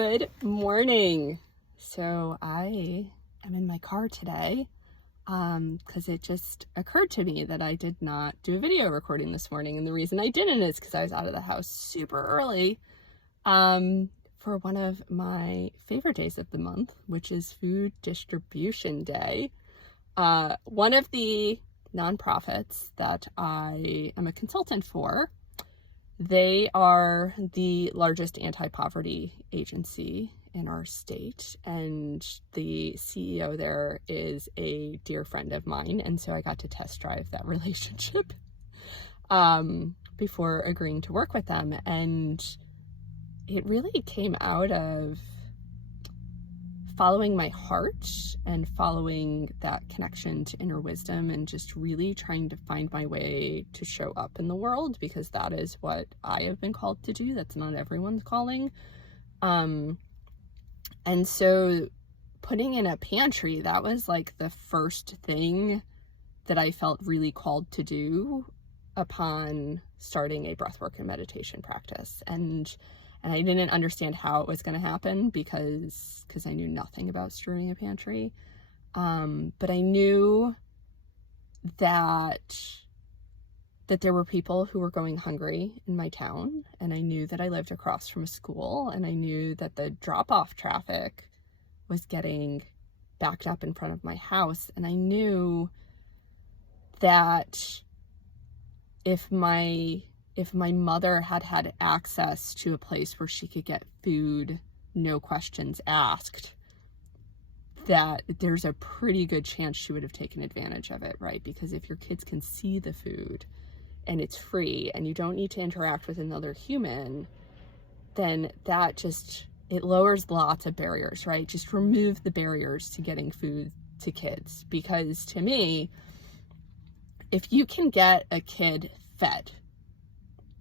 Good morning. So I am in my car today because it just occurred to me that I did not do a video recording this morning. And the reason I didn't is because I was out of the house super early for one of my favorite days of the month, which is Food Distribution Day. One of the nonprofits that I am a consultant for, they are the largest anti-poverty agency in our state, and the CEO there is a dear friend of mine, and so I got to test drive that relationship before agreeing to work with them. And it really came out of following my heart and following that connection to inner wisdom and just really trying to find my way to show up in the world, because that is what I have been called to do. That's not everyone's calling. And so putting in a pantry, that was like the first thing that I felt really called to do upon starting a breathwork and meditation practice. And I didn't understand how it was going to happen because I knew nothing about starting a pantry. But I knew that there were people who were going hungry in my town, and I knew that I lived across from a school, and I knew that the drop-off traffic was getting backed up in front of my house, and I knew that if my mother had access to a place where she could get food, no questions asked, that there's a pretty good chance she would have taken advantage of it, right? Because if your kids can see the food and it's free and you don't need to interact with another human, then that just, it lowers lots of barriers, right? Just remove the barriers to getting food to kids. Because to me, if you can get a kid fed,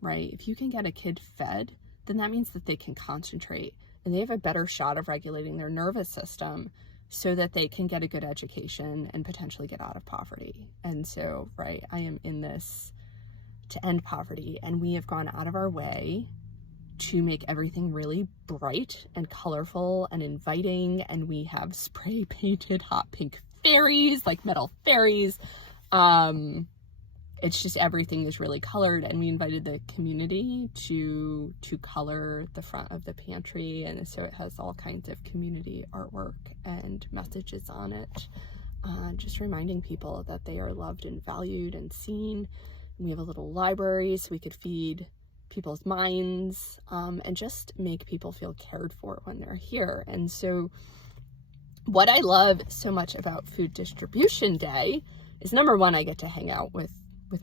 right? If you can get a kid fed, then that means that they can concentrate and they have a better shot of regulating their nervous system so that they can get a good education and potentially get out of poverty. And so, right, I am in this to end poverty, and we have gone out of our way to make everything really bright and colorful and inviting, and we have spray painted hot pink fairies, like metal fairies. It's just everything is really colored, and we invited the community to color the front of the pantry, and so it has all kinds of community artwork and messages on it, just reminding people that they are loved and valued and seen. We have a little library so we could feed people's minds, and just make people feel cared for when they're here. And so what I love so much about Food Distribution Day is, number one, I get to hang out with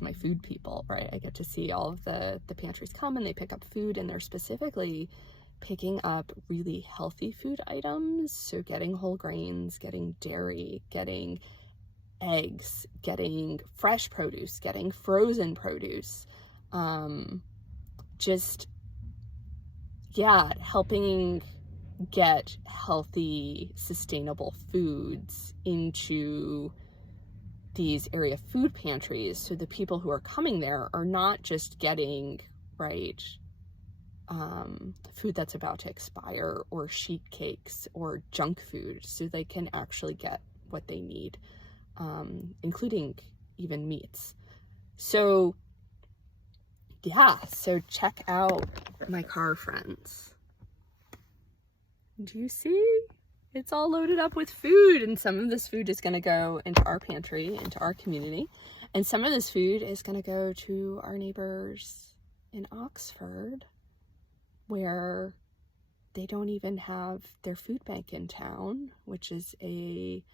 my food people, right? I get to see all of the pantries come and they pick up food, and they're specifically picking up really healthy food items. So getting whole grains, getting dairy, getting eggs, getting fresh produce, getting frozen produce, helping get healthy, sustainable foods into these area food pantries, so the people who are coming there are not just getting, right, food that's about to expire or sheet cakes or junk food, so they can actually get what they need, including even meats. So check out my car, friends. Do you see? It's all loaded up with food, and some of this food is going to go into our pantry, into our community, and some of this food is going to go to our neighbors in Oxford, where they don't even have their food bank in town, which is a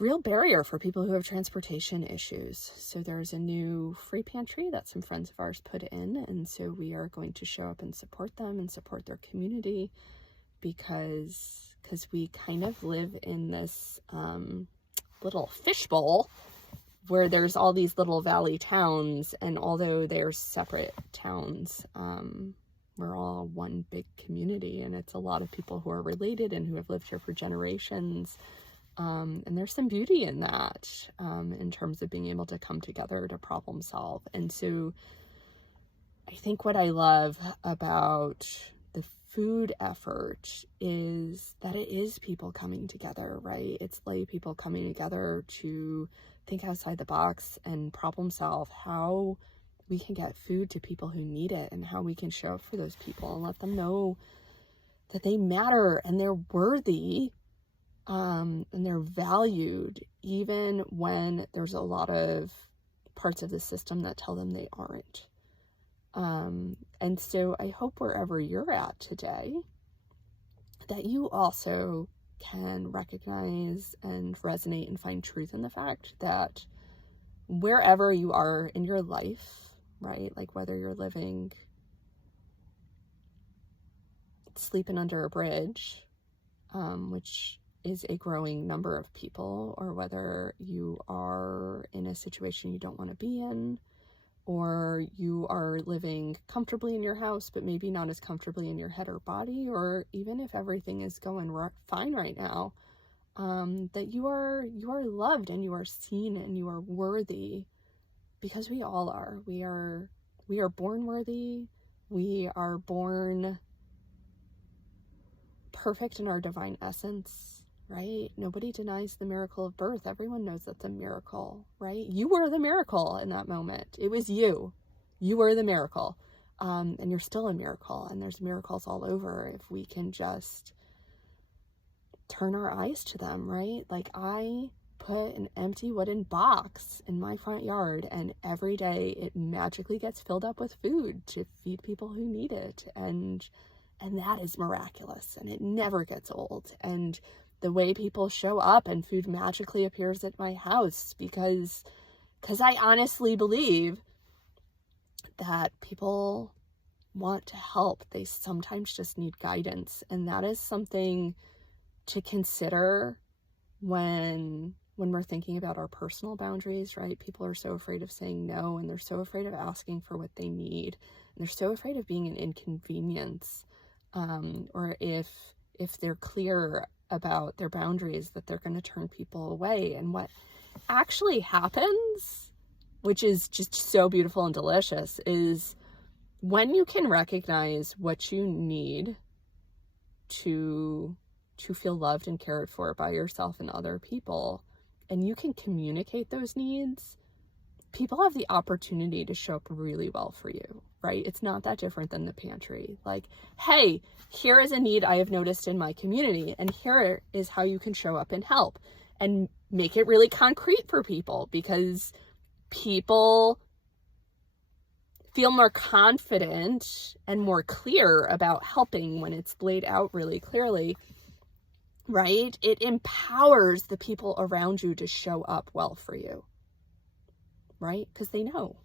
real barrier for people who have transportation issues. So there's a new free pantry that some friends of ours put in, and so we are going to show up and support them and support their community, because we kind of live in this little fishbowl where there's all these little valley towns, and although they're separate towns, we're all one big community, and it's a lot of people who are related and who have lived here for generations. And there's some beauty in that, in terms of being able to come together to problem solve. And so I think what I love about the food effort is that it is people coming together, right? It's lay people coming together to think outside the box and problem solve how we can get food to people who need it, and how we can show up for those people and let them know that they matter and they're worthy, and they're valued, even when there's a lot of parts of the system that tell them they aren't. And so I hope wherever you're at today, that you also can recognize and resonate and find truth in the fact that wherever you are in your life, right? Like whether you're living, sleeping under a bridge, which is a growing number of people, or whether you are in a situation you don't want to be in, or you are living comfortably in your house, but maybe not as comfortably in your head or body, or even if everything is going fine right now, that you are loved and you are seen and you are worthy, because we all are. We are born worthy. We are born perfect in our divine essence, right? Nobody denies the miracle of birth. Everyone knows that's a miracle, right? You were the miracle in that moment. It was you. You were the miracle. And you're still a miracle. And there's miracles all over if we can just turn our eyes to them, right? Like I put an empty wooden box in my front yard, and every day it magically gets filled up with food to feed people who need it. And that is miraculous, and it never gets old. And the way people show up and food magically appears at my house, because I honestly believe that people want to help. They sometimes just need guidance, and that is something to consider when we're thinking about our personal boundaries, right? People are so afraid of saying no, and they're so afraid of asking for what they need, and they're so afraid of being an inconvenience, or if they're clear about their boundaries, that they're going to turn people away. And what actually happens, which is just so beautiful and delicious, is when you can recognize what you need to feel loved and cared for by yourself and other people, and you can communicate those needs, people have the opportunity to show up really well for you, right? It's not that different than the pantry. Like, hey, here is a need I have noticed in my community, and here is how you can show up and help, and make it really concrete for people, because people feel more confident and more clear about helping when it's laid out really clearly, right? It empowers the people around you to show up well for you, right? Because they know.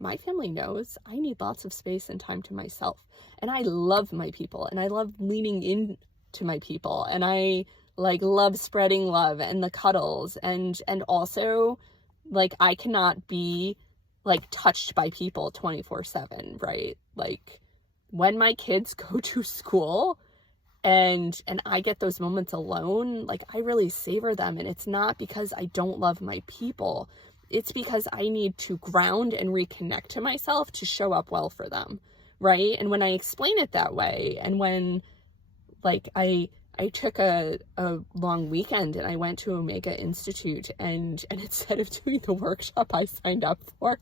My family knows I need lots of space and time to myself. And I love my people, and I love leaning into my people, and I love spreading love and the cuddles, and also I cannot be touched by people 24/7, right? When my kids go to school and I get those moments alone, I really savor them. And it's not because I don't love my people. It's because I need to ground and reconnect to myself to show up well for them, right? And when I explain it that way, and when I took a long weekend and I went to Omega Institute, and instead of doing the workshop I signed up for,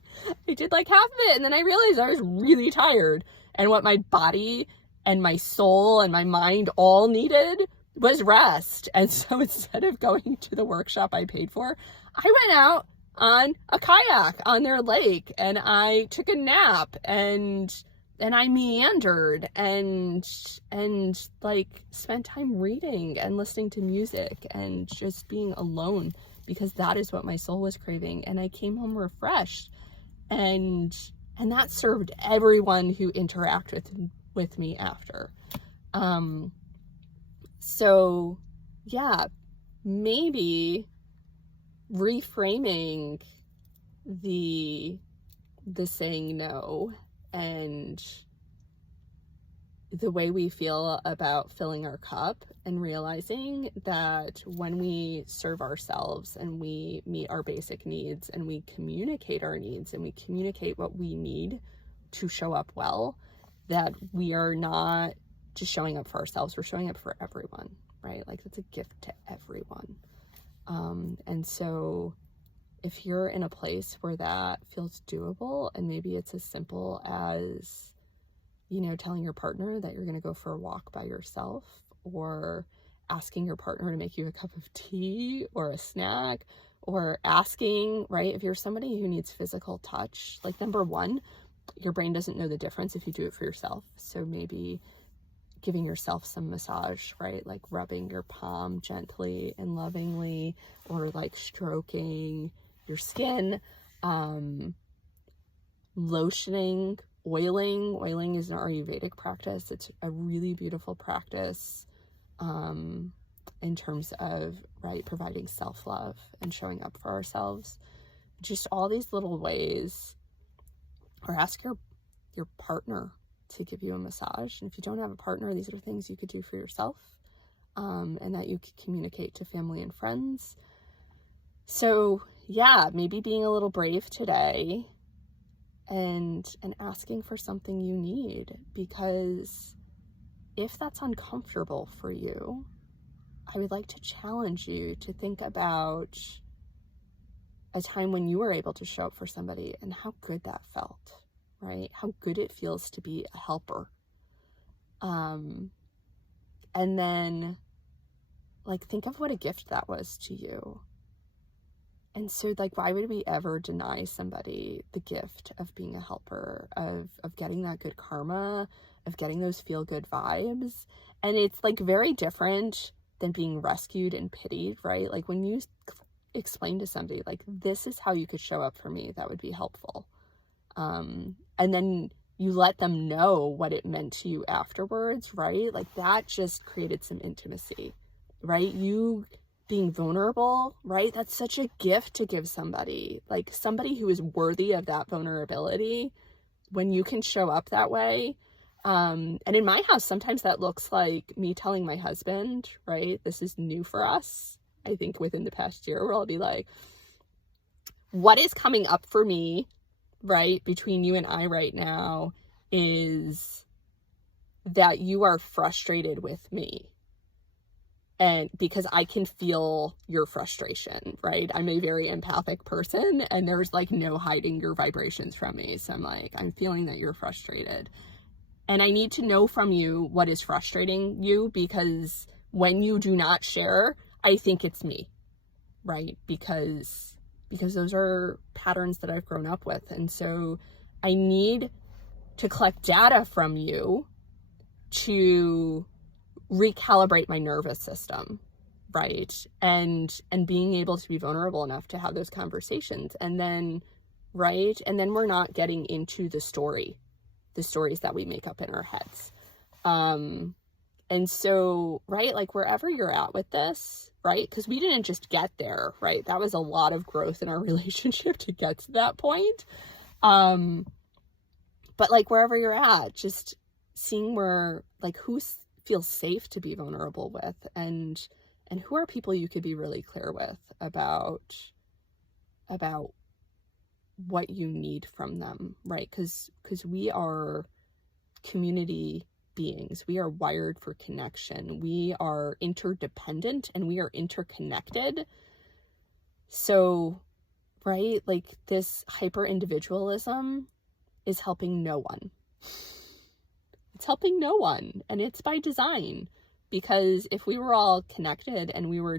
I did half of it, and then I realized I was really tired, and what my body and my soul and my mind all needed was rest. And so instead of going to the workshop I paid for, I went out on a kayak on their lake, and I took a nap, and I meandered and spent time reading and listening to music and just being alone, because that is what my soul was craving. And I came home refreshed, and that served everyone who interacted with me after. So yeah, maybe reframing the saying no and the way we feel about filling our cup, and realizing that when we serve ourselves and we meet our basic needs and we communicate our needs and we communicate what we need to show up well, that we are not just showing up for ourselves. We're showing up for everyone, right? Like, it's a gift to everyone. And so if you're in a place where that feels doable, and maybe it's as simple as, you know, telling your partner that you're going to go for a walk by yourself, or asking your partner to make you a cup of tea or a snack, or asking, right? If you're somebody who needs physical touch, like, number one, your brain doesn't know the difference if you do it for yourself. So maybe giving yourself some massage, right? Like rubbing your palm gently and lovingly, or like stroking your skin, lotioning, oiling. Oiling is an Ayurvedic practice. It's a really beautiful practice in terms of, right, providing self-love and showing up for ourselves. Just all these little ways. Or ask your partner to give you a massage. And if you don't have a partner, these are things you could do for yourself, and that you could communicate to family and friends. So yeah, maybe being a little brave today and asking for something you need, because if that's uncomfortable for you, I would like to challenge you to think about a time when you were able to show up for somebody and how good that felt, right? How good it feels to be a helper. And then, like, think of what a gift that was to you. And so, like, why would we ever deny somebody the gift of being a helper, of getting that good karma, of getting those feel-good vibes? And it's, like, very different than being rescued and pitied, right? Like, when you explain to somebody, like, this is how you could show up for me, that would be helpful. And then you let them know what it meant to you afterwards, right? Like, that just created some intimacy, right? You being vulnerable, right? That's such a gift to give somebody, like somebody who is worthy of that vulnerability, when you can show up that way. And in my house, sometimes that looks like me telling my husband, right? This is new for us. I think within the past year, where I'll be like, what is coming up for me, right, between you and I right now is that you are frustrated with me. And because I can feel your frustration, right? I'm a very empathic person, and there's like no hiding your vibrations from me. So I'm like, I'm feeling that you're frustrated. And I need to know from you what is frustrating you, because when you do not share, I think it's me, right? Because those are patterns that I've grown up with. And so I need to collect data from you to recalibrate my nervous system, right? And being able to be vulnerable enough to have those conversations. And then, right? And then we're not getting into the stories that we make up in our heads. And so, right, like, wherever you're at with this, right? Because we didn't just get there, right? That was a lot of growth in our relationship to get to that point. But like, wherever you're at, just seeing where, like, who feels safe to be vulnerable with, and who are people you could be really clear with about what you need from them, right? Because we are community beings. We are wired for connection. We are interdependent and we are interconnected. So, right, like, this hyper individualism is helping no one. It's helping no one, and it's by design, because if we were all connected and we were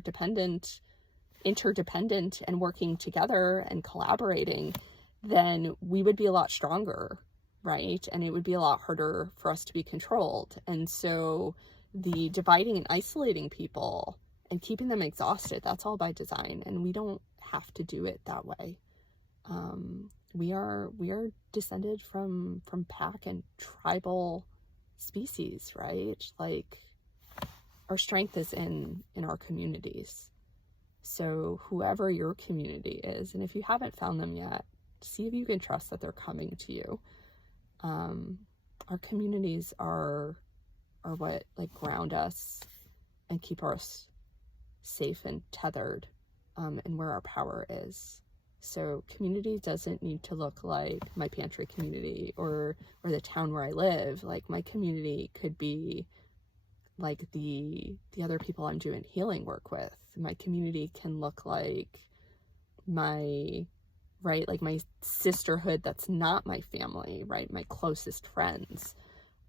interdependent and working together and collaborating, then we would be a lot stronger, right? And it would be a lot harder for us to be controlled. And so the dividing and isolating people and keeping them exhausted, that's all by design, and we don't have to do it that way. We are descended from pack and tribal species, right? Like, our strength is in our communities. So whoever your community is, and if you haven't found them yet, see if you can trust that they're coming to you. Our communities are what, like, ground us and keep us safe and tethered, and where our power is. So community doesn't need to look like my pantry community or the town where I live. Like, my community could be like the other people I'm doing healing work with. My community can look like my, right, like my sisterhood that's not my family, right, my closest friends.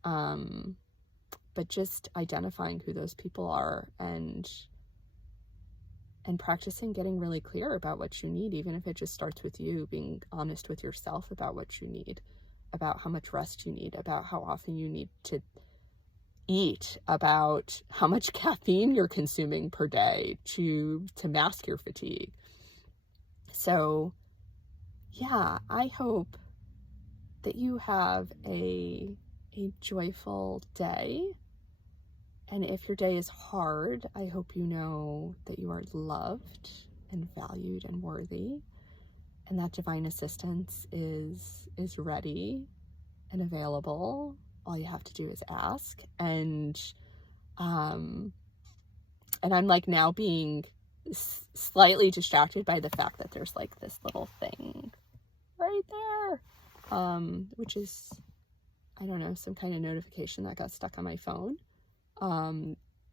But just identifying who those people are and practicing getting really clear about what you need, even if it just starts with you being honest with yourself about what you need, about how much rest you need, about how often you need to eat, about how much caffeine you're consuming per day to mask your fatigue. So yeah, I hope that you have a joyful day. And if your day is hard, I hope you know that you are loved and valued and worthy, and that divine assistance is ready and available. All you have to do is ask. And I'm like now being slightly distracted by the fact that there's like this little thing right there, which is, I don't know, some kind of notification that got stuck on my phone.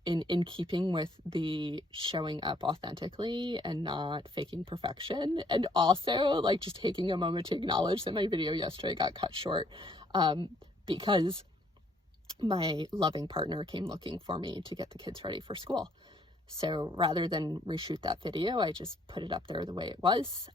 In keeping with the showing up authentically and not faking perfection, and also like just taking a moment to acknowledge that my video yesterday got cut short because my loving partner came looking for me to get the kids ready for school. So rather than reshoot that video, I just put it up there the way it was,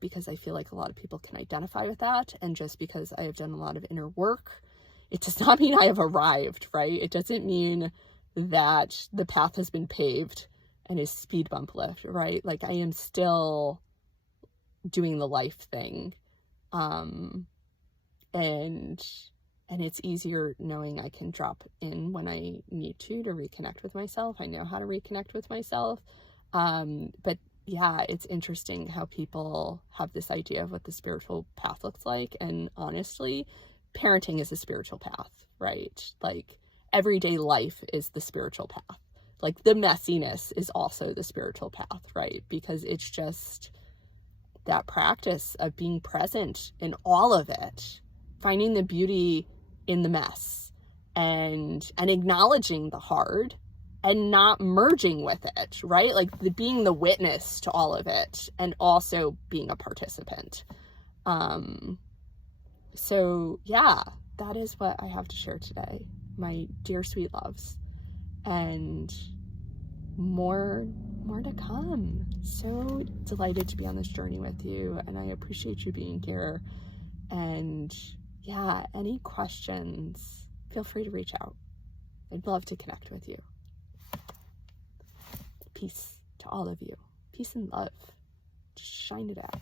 because I feel like a lot of people can identify with that. And just because I have done a lot of inner work, it does not mean I have arrived, right? It doesn't mean that the path has been paved and is speed bump lift, right? Like I am still doing the life thing. And it's easier knowing I can drop in when I need to reconnect with myself. I know how to reconnect with myself. But yeah, it's interesting how people have this idea of what the spiritual path looks like. And honestly, parenting is a spiritual path, right? Like everyday life is the spiritual path. Like the messiness is also the spiritual path, right? Because it's just that practice of being present in all of it, finding the beauty in the mess, and acknowledging the hard and not merging with it, right? Like being the witness to all of it and also being a participant. So yeah, that is what I have to share today, my dear sweet loves, and more to come. So delighted to be on this journey with you, and I appreciate you being here. And yeah, any questions, feel free to reach out. I'd love to connect with you. Peace to all of you. Peace and love. Just shine it out.